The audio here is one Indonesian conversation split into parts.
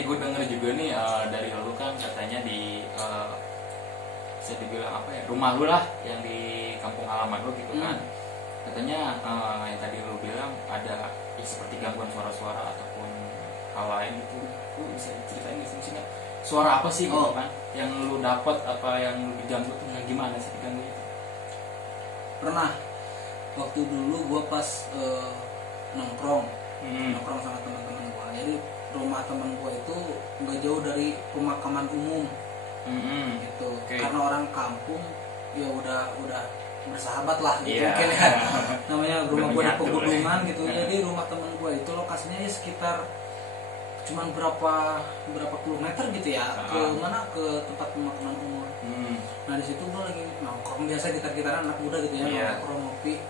tadi gue denger juga nih dari lu kan katanya di bisa dibilang apa ya, rumah lu lah yang di kampung halaman lu gitu kan. Katanya yang tadi lu bilang ada ya, seperti gangguan suara-suara ataupun hal lain gitu. Lu bisa ceritain nggak sih maksudnya suara apa sih gitu kan yang lu dapat, apa yang lu diganggu tuh gimana sih diganggu itu? Pernah waktu dulu gue pas nongkrong sama teman-teman gue. Jadi rumah teman gue itu nggak jauh dari pemakaman umum gitu. Karena orang kampung ya udah bersahabat lah gitu mungkin ya. Namanya rumah gue di pegunungan gitu. Jadi rumah teman gue itu lokasinya ya sekitar cuman berapa kilometer gitu ya ke mana, ke tempat pemakaman umum. Nah di situ gue lagi nongkrong biasa, gitar-gitaran anak muda gitu ya, nongkrong ngopi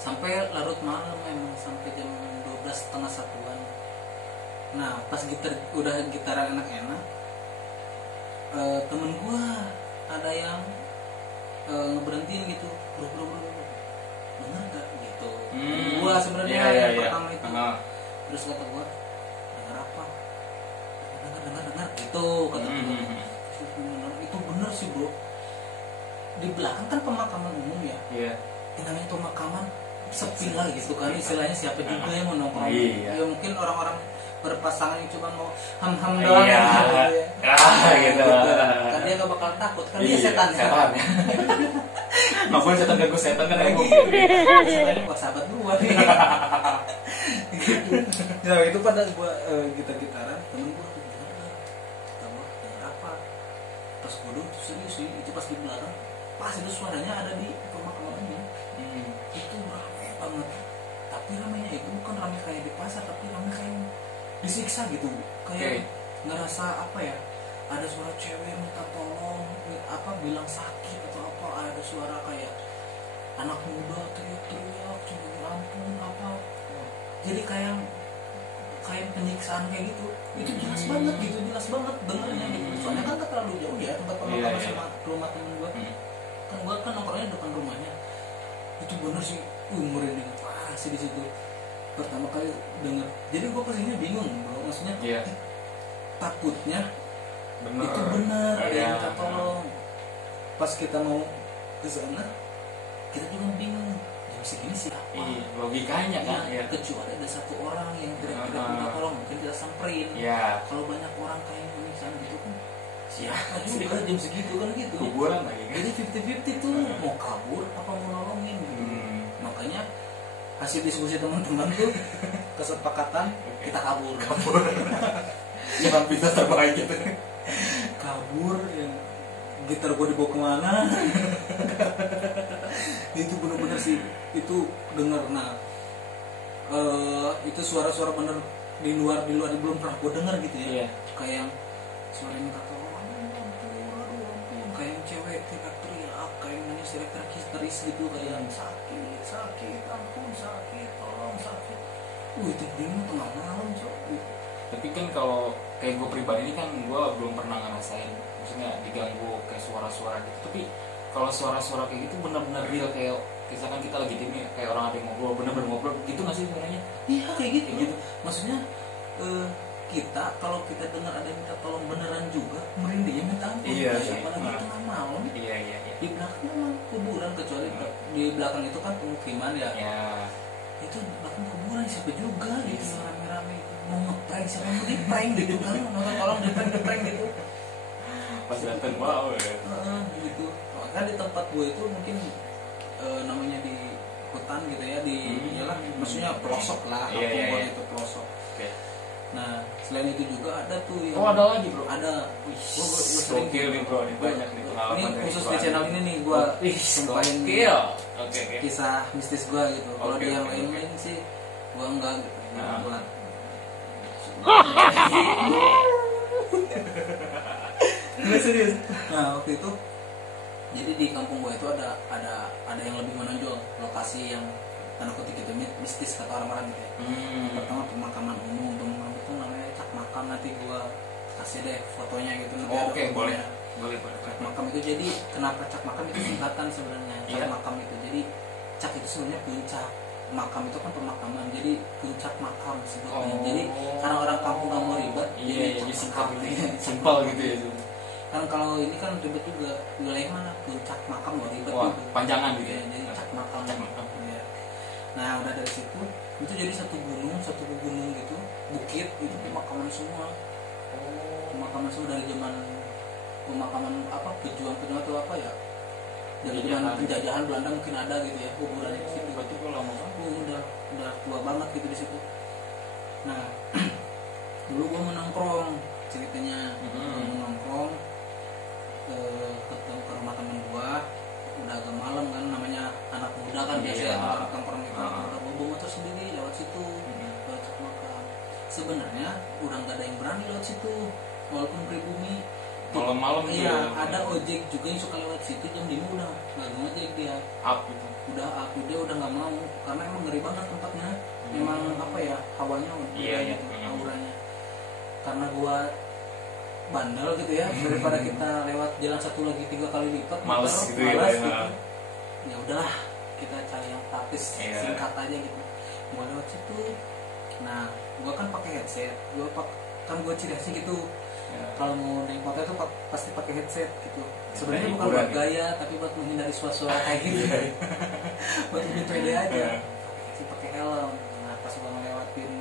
sampai larut malam, emang sampai jam 12 setengah satuan. Nah pas udah gitaran enak-enak, temen gue ada yang ngeberhentiin gitu, bro bener gak gitu. Gue sebenarnya yang pertama itu terus kata gue, dengar apa? Dengar gitu kata gue. Itu bener sih bro, di belakang kan pemakaman umum ya. Yang namanya pemakaman sepi lah gitu kan, istilahnya siapa juga yang mau nongkrong. Ya mungkin orang-orang berpasangan yang cuma mau ham-ham doang gitu. Kan dia gak bakal takut, kan dia setan ya. Maupun setan ganggu setan kan lagi. Setannya buat sahabat gua nih. Nah itu pada gua gitar-gitaran, temen gua dengar apa? Pas gua dulu serius sih, itu pas di belakang, pas itu suaranya ada di pemakaman ini. Itu ramai banget. Tapi ramainya itu bukan ramai kayak di pasar, tapi ramai kayak disiksa gitu, kayak ngerasa apa ya, ada suara cewek minta tolong, bilang sakit atau apa, ada suara kayak anak muda teriak-teriak cuma ampun apa, jadi kayak penyiksaan kayak gitu. Itu jelas banget gitu, jelas banget dengarnya gitu. Soalnya kan terlalu jauh ya tempat pemakaman sama rumah temen gua. Kan gua kan nongkrongnya depan rumahnya. Itu bener sih, merinding parah sih di situ. Pertama kali denger, jadi gue pastinya bingung bro, maksudnya takutnya bener. Itu benar ya, minta tolong. Pas kita mau ke sana, kita juga bingung jam segini siapa? Logikanya kan kecuali ada satu orang yang teriak-teriak minta tolong, mungkin kita samperin. Kalau banyak orang kayak pemeriksaan gitu kan, siapa juga jam segitu kan gitu. Kuburan lagi kan. Jadi 50-50 tuh mau kabur apa mau nolongin gitu. Makanya hasil diskusi teman-teman tuh kesepakatan kita kabur. Jangan bisa terbaik gitu. Kabur, yang gitar gue dibawa kemana? Itu bener-bener sih, itu denger. Nah itu suara-suara bener di luar belum pernah gue denger gitu ya. Kayak yang suara minta tolong, ampun, kayak yang cewek teriak-teriak, kayak yang nangis teriak-teriak gitu, kayak yang sakit, ampun sakit, tolong sakit. Itu bingung tengah malam coy. Tapi kan kalau kayak gue pribadi ini kan gue belum pernah ngerasain, maksudnya diganggu kayak suara-suara gitu. Tapi kalau suara-suara kayak gitu benar-benar real, kayak misalkan kita lagi di sini kayak orang ada yang ngobrol, bener-bener ngobrol gitu nggak sih suaranya? Iya kayak gitu. Maksudnya kita kalau kita dengar ada yang minta tolong beneran juga merindingnya minta ampun. Apalagi tengah malam. Di belakang memang kuburan, kecuali di belakang itu kan pemukiman ya. Itu belakang kuburan, siapa juga gitu rame-rame mau ngeprank, siapa mau di-prank gitu kan, nonton tolong di-prank gitu. Pas datang wow ya. Gitu. Makanya di tempat gue itu mungkin namanya di hutan gitu ya, di jalan, maksudnya pelosok lah, kampung itu pelosok. Nah selain itu juga ada tuh yang ada lagi bro. Ada. Gue sering nih bro, ini banyak nih pengalaman. Ini khusus di channel ini nih gue sumpahin kisah mistis gue gitu. Kalau di yang lain sih gue enggak gitu. Gue serius. Nah waktu itu jadi di kampung gue itu ada yang lebih menonjol, lokasi yang tanda kutip itu mistis kata orang-orang gitu ya. Pertama pemakaman umum itu namanya Cak Makam, nanti gue kasih deh fotonya gitu. Boleh. Cak Makam itu, jadi kenapa Cak Makam itu singkatan sebenarnya. Cak Makam itu jadi Cak itu sebenarnya puncak. makam itu kan pemakaman, jadi puncak makam sebetulnya. Jadi karena orang kampung nggak mau ribet, jadi simpel gitu ya. Kan kalau ini kan ribet juga, wilayah mana puncak makam mau ribet gitu. Panjangan gitu ya, jadi cak makam. Ya. Nah udah dari situ itu jadi satu gunung gitu, bukit itu pemakaman semua. Pemakaman semua dari zaman pemakaman apa pejuang atau apa ya, dari zaman penjajahan Belanda mungkin ada gitu ya kuburan di situ. Berarti kalau lama udah tua banget gitu di situ. Nah dulu gua menongkrong ceritanya, menongkrong ke rumah temen gua, udah agak malam kan, namanya anak muda kan biasanya anak nongkrong itu udah bawa motor sendiri lewat situ, lewat cak makam. Sebenarnya udah nggak ada yang berani lewat situ walaupun pribumi. Malam-malam iya, ada ojek juga yang suka lewat situ jam 5 udah nggak ngojek dia. Gitu. Udah dia udah nggak mau karena emang ngeri banget tempatnya. Memang apa ya hawanya gitu, auranya. Karena gua bandel gitu ya, daripada kita lewat jalan satu lagi 3 kali lipat, malas gitu. Ya udahlah kita cari yang praktis, singkat aja gitu. Gua lewat situ. Nah, gua kan pakai headset, gua ciri khasnya gitu. Kalau mau naik motor itu pasti pakai headset gitu. Sebenarnya bukan buat gaya, tapi buat menghindari suara kayak gitu. Buat lebih pede aja. Pakai helm. Nah pas gua ngelewatin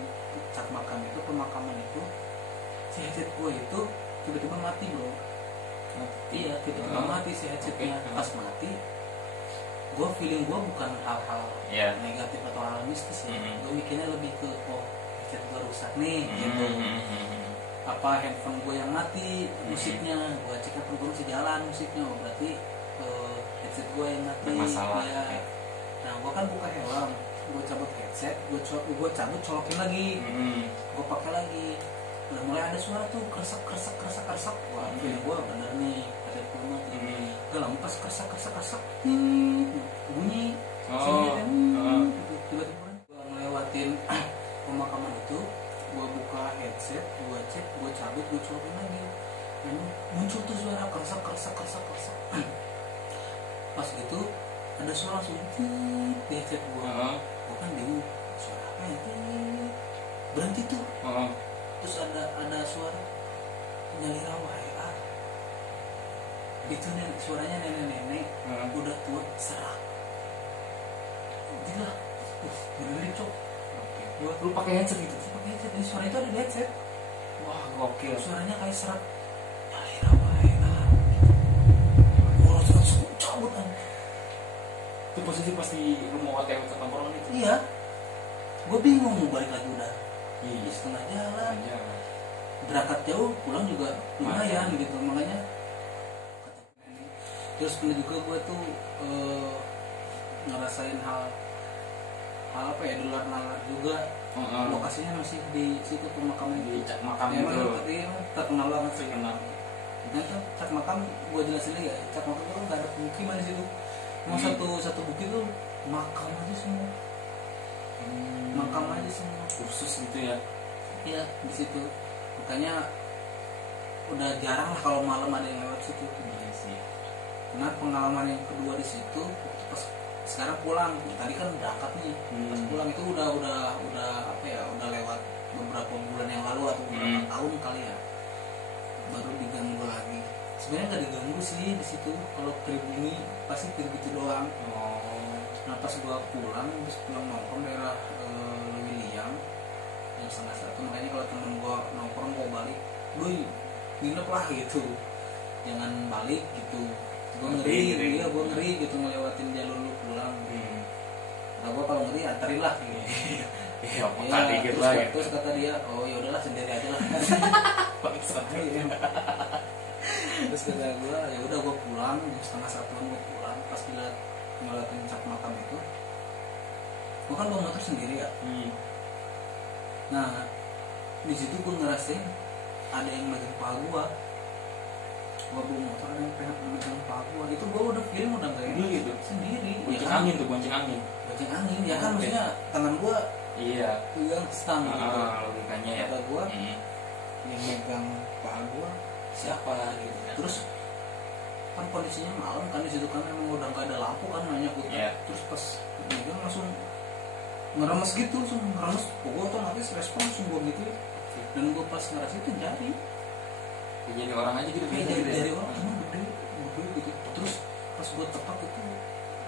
cak makam itu, pemakaman itu, si headset gua itu tiba-tiba mati bro. Iya, tiba-tiba mati si headsetnya. Pas mati, gua feeling gua bukan hal-hal negatif atau hal mistis ya. Gua mikirnya lebih ke headset gua rusak nih gitu. Apa handphone gue yang mati musiknya, gue cek handphone gue masih jalan musiknya, berarti headset gue yang mati. Masalah ya. Nah gue kan buka helm, gue cabut headset, gue cabut colokin lagi, gue pakai lagi, udah mulai ada suara tuh kresek. Wah feeling gue bener nih headset gue mati. Gak lama pas kresek bunyi tiba-tiba gue ngelewatin pemakaman itu. Gue buka headset, gue cek, gue cabut, gue colokin lagi. Muncul tuh suara kresek. Pas gitu ada suara langsung di headset gue. Gue kan bingung, suara apa ya? Berhenti tuh. Terus ada suara nyali rawa ya. Itu suaranya nenek-nenek udah tua serak. Gila, bener-bener cok. Lu pakai headset gitu? Pakai headset, ini suara itu ada di headset. Wah gokil. Suaranya kayak serak. Nyali rawai. Wah langsung cabut kan. Itu posisi pasti lu mau OTW ke tongkrongan itu? Iya. Gue bingung mau balik lagi udah. Di setengah jalan. Berangkat jauh, pulang juga lumayan gitu, makanya. Terus pernah juga gue tuh ngerasain hal apa ya, nalar juga. Lokasinya masih di situ pemakaman di cak makam itu. Tapi terkenal banget sih. Kenal. Dan tuh cak makam gue jelasin lagi ya, cak makam itu nggak ada pemukiman di situ. Mau satu bukit tuh makam aja semua. Makam aja semua. Khusus gitu ya. Iya di situ. Makanya udah jarang lah kalau malam ada yang lewat situ. Iya sih. Nah pengalaman yang kedua di situ pas sekarang pulang, tadi kan berangkat nih, pas pulang itu udah apa ya, udah lewat beberapa bulan yang lalu atau beberapa tahun kali ya, baru diganggu lagi. Sebenarnya nggak diganggu sih di situ, kalau pribumi pasti gitu doang. Nah pas gua pulang nongkrong daerah William yang setengah satu, makanya kalau temen gua nongkrong gua balik, doi nginep lah gitu, jangan balik gitu. Gue ngeri gitu ngelewatin jalur lu pulang. Nah gue kalau ngeri anterin lah gitu. Iya, dikit lah gitu. Terus kata dia, oh ya udahlah sendiri aja lah. Terus kata gue, ya udah gue pulang, setengah satuan gue pulang. Pas dilihat ngelewatin cak makam itu, gue kan bawa motor sendiri ya. Nah di situ gue ngerasain ada yang megang paha gue. Gue bawa motor ada yang pengen megang paha gue, itu gue udah feeling udah gak enak gitu. Sendiri bonceng angin ya kan, maksudnya tangan gue pegang stang gitu. Logikanya ya, kata gue yang megang paha gue siapa gitu. Terus kan kondisinya malam kan di situ kan emang udah gak ada lampu kan, banyak hutan. Terus pas megang langsung ngeremes gitu, langsung ngeremes. Gue otomatis respon langsung gue gitu. Dan gue pas ngerasa itu jari. Ya, jadi orang aja gitu. Kayak dari orang cuma gede gitu. Terus pas gue tepak itu,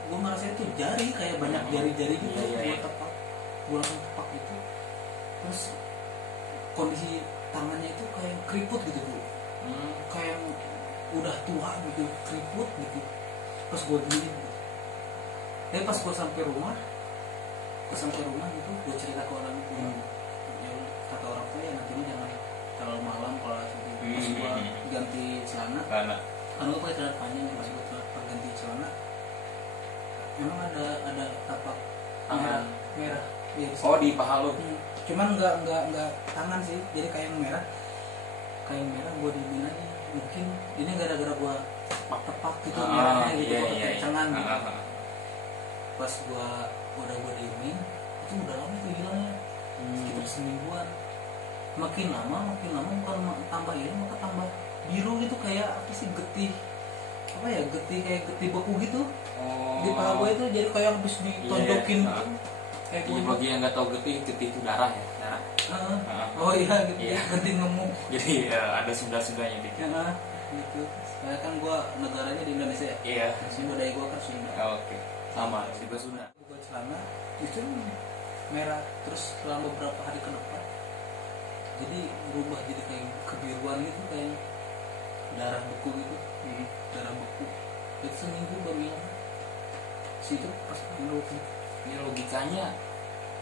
gue ngerasa itu jari kayak banyak jari-jari gitu. Gue tepak, gue langsung tepak itu. Terus kondisi tangannya itu kayak keriput gitu bro. Kayak udah tua gitu, keriput gitu. Pas gue gini gitu. Tapi pas gue sampai rumah gitu, gue cerita ke orang tua. Ya, kata orang tua ya nantinya jangan terlalu malam kalau pas gue ganti celana. Kan gue pakai celana panjang, pas gue ganti celana, memang ada tapak tangan merah. Ya, oh di paha lo. Cuman nggak tangan sih, jadi kayak merah gue diemin aja. Mungkin ini gara-gara gue tepak gitu merahnya gitu, gue kekencangan gitu. Pas gue diemin itu udah lama itu hilangnya, sekitar semingguan. Makin lama bukan tambah ini, maka tambah biru gitu, kayak apa sih, getih kayak getih beku gitu. Di paha gue itu jadi kayak habis ditonjokin gitu. Kayak jadi bagi yang nggak tahu getih itu darah ya, darah. Oh iya gitu, getih ngemuk. Jadi ada sunda-sundanya dikit. Gitu. Soalnya kan gue negaranya di Indonesia ya. Iya. Masih budaya gue kan Sunda. Oke. Sama juga Sunda. Gue celana itu merah, terus selama beberapa hari ke depan jadi berubah jadi kayak kebiruan gitu, kayak darah beku gitu. Darah beku itu seminggu baru hilang. Situ pas menurut ya logikanya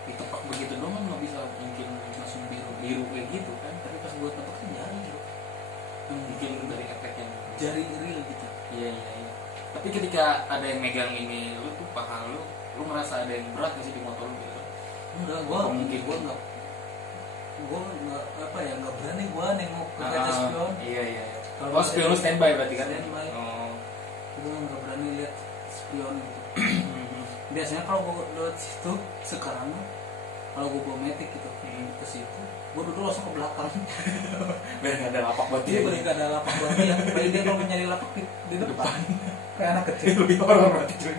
ditepak begitu doang kan nggak bisa mungkin langsung biru kayak gitu kan. tapi pas gue tepak kan jari bro, mungkin dari efek yang jari real gitu. Iya. Tapi ketika ada yang megang ini lu tuh paha lu ngerasa ada yang berat nggak sih di motor lu gitu? Enggak, gue nggak berani gue nengok ke kaca spion. Iya. Kalau spion lu standby berarti kan? Standby. Gue nggak berani lihat spion gitu. Biasanya kalau gue lewat situ sekarang, kalau gue bawa metik gitu ke situ, gue duduk langsung ke belakang. Biar nggak ada lapak buat dia. Biar nggak ada lapak buat dia. Paling dia kalau nyari lapak di depan. Kayak anak kecil. Lebih horor berarti cuy.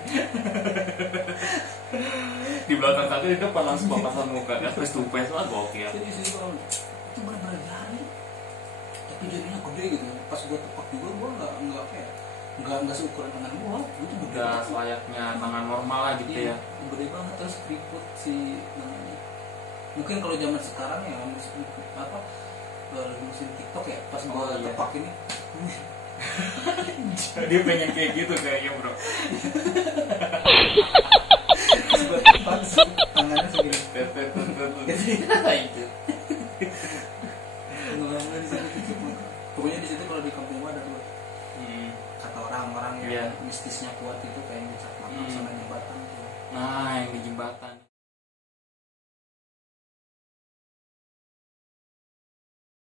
Di belakang kaki di depan langsung papasan muka, face to face lah gokil. Jadi sih itu benar-benar jari. Tapi jadinya gede gitu. Pas gue tepak juga gue nggak kayak nggak seukuran tangan gue. Itu gede. Udah selayaknya tangan normal lah gitu ya. Gede banget, terus keriput si namanya. Mungkin kalau zaman sekarang ya musim TikTok ya, pas gue tepak ini. Dia pengen kayak gitu kayaknya bro. Gue tepak tangannya segini. Pokoknya di situ kalau di kampung gua ada dua. Kata orang-orang yang mistisnya kuat itu kayak bisa makan sama jembatan tuh. Nah yang di jembatan.